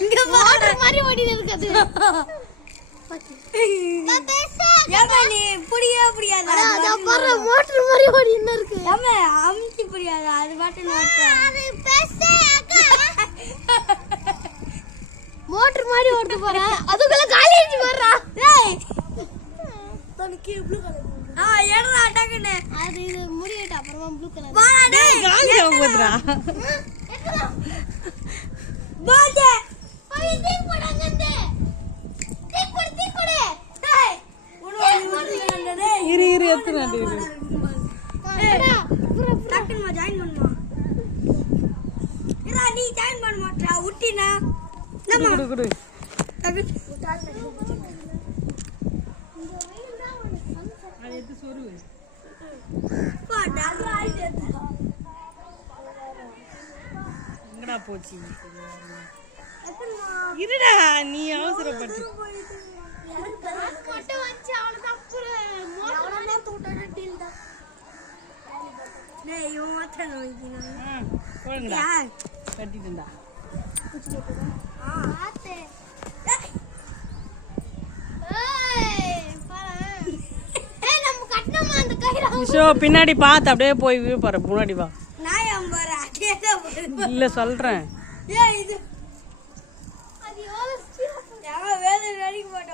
இங்க வாட்டர் மாதிரி ஓடி இருக்குது நீ புடியே புரியாது மோட்டர் மாதிரி ஓடி என்ன இருக்கு அமுத்தி புரியாது அது பாட்டு மோட்டர் மாதிரி ஓட்டு போறேன் அதுக்குள்ள காலி அடிச்சு போடுறான் ஏடா டக்குனே அது இது முடியட்ட அப்புறமா ப்ளூ கலர் வாடா டேய் காஞ்ச போடுறா வாடா போய் டீக் போடுங்கங்க டீக் போடு டேய் உனக்கு டேய் இரு எத்துறா டேய் டக்குனு ஜாயின் பண்ணுமா இறா நீ ஜாயின் பண்ண மாட்டா உட்டினா நம்ம குடு டக்கு அது சொரு பாடா ஆயிடுது எங்கடா போச்சு இருடா நீ அவசரப்பட்டு கட்ட வச்சு அவ்வளவுதான் மோட்டரே தூட்டற டீல் தான் டேய் இவன் மாத்த நோயினா போடுங்கடா கட்டிட்டடா ஆத்தே பின்னாடி பார்த்து அப்படியே போய் பாரு முன்னாடி வா இல்ல சொல்றேன் வேலை போட்ட